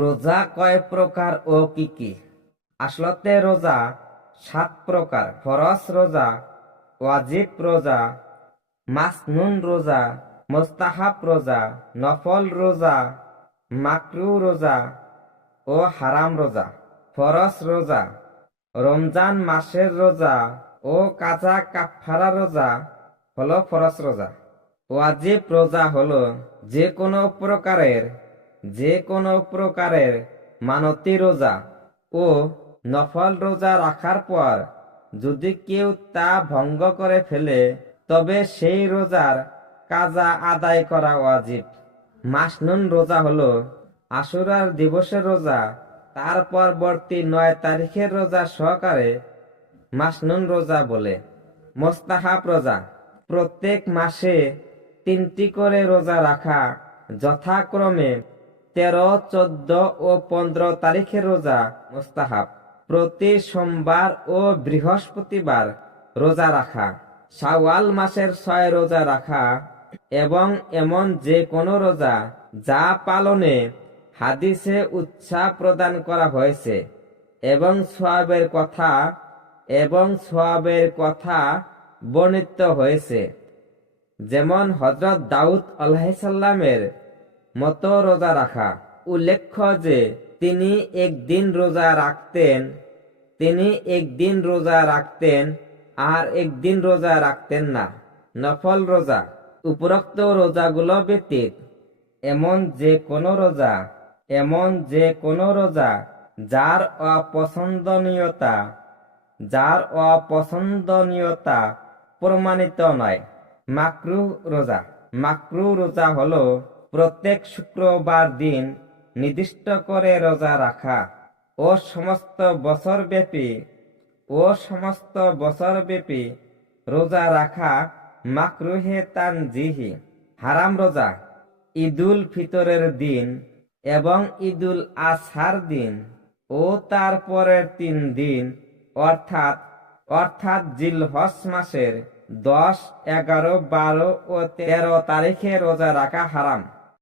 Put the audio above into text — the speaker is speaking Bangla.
রোজা কয় প্রকার ও কি কি? আসলতে রোজা 7 প্রকার। ফরজ রোজা, ওয়াজিব রোজা, মাসনুন রোজা, মোস্তাহাব রোজা, নফল রোজা, মাকরু রোজা ও হারাম রোজা। ফরজ রোজা রমজান মাসের রোজা ও কাজা কাফারা রোজা হলো ফরজ রোজা। ওয়াজিব রোজা হলো যে কোনো প্রকারের মানতি রোজা ও নফল রোজা রাখার পর যদি কেউ তা ভঙ্গ করে ফেলে তবে সেই রোজার কাজা আদায় করা ওয়াজিব। মাসনুন রোজা হলো আশুরার দিবসের রোজা, তার পরবর্তী 9 তারিখের রোজা সহকারে মাসনুন রোজা বলে। মোস্তাহাব রোজা প্রত্যেক মাসে 3টি করে রোজা রাখা, যথাক্রমে 13, 14 ও 15 তারিখের রোজা মোস্তাহাব। প্রতি সোমবার ও বৃহস্পতিবার রোজা রাখা, শাওয়াল মাসের 6 রোজা রাখা এবং এমন যে কোনো রোজা যা পালনে হাদিসে উৎসাহ প্রদান করা হয়েছে এবং সওয়াবের কথা বর্ণিত হয়েছে, যেমন হযরত দাউদ আলাইহিসসালামের মতো রোজা রাখা। উল্লেখ্য যে তিনি একদিন রোজা রাখতেন আর একদিন রোজা রাখতেন না। নফল রোজা উপরোক্ত রোজাগুলো ব্যতীত এমন যে কোনো রোজা যার অপছন্দনীয়তা প্রমাণিত নয়। মাকরুহ রোজা হলো প্রত্যেক শুক্রবার দিন নির্দিষ্ট করে রোজা রাখা ও সমস্ত বছরব্যাপী রোজা রাখা মাকরুহে তানজিহি। হারাম রোজা ঈদুল ফিতরের দিন এবং ঈদুল আজহার দিন ও তার পরের 3 দিন অর্থাৎ জিলহজ মাসের 10, 11, 12 ও 13 তারিখে রোজা রাখা হারাম।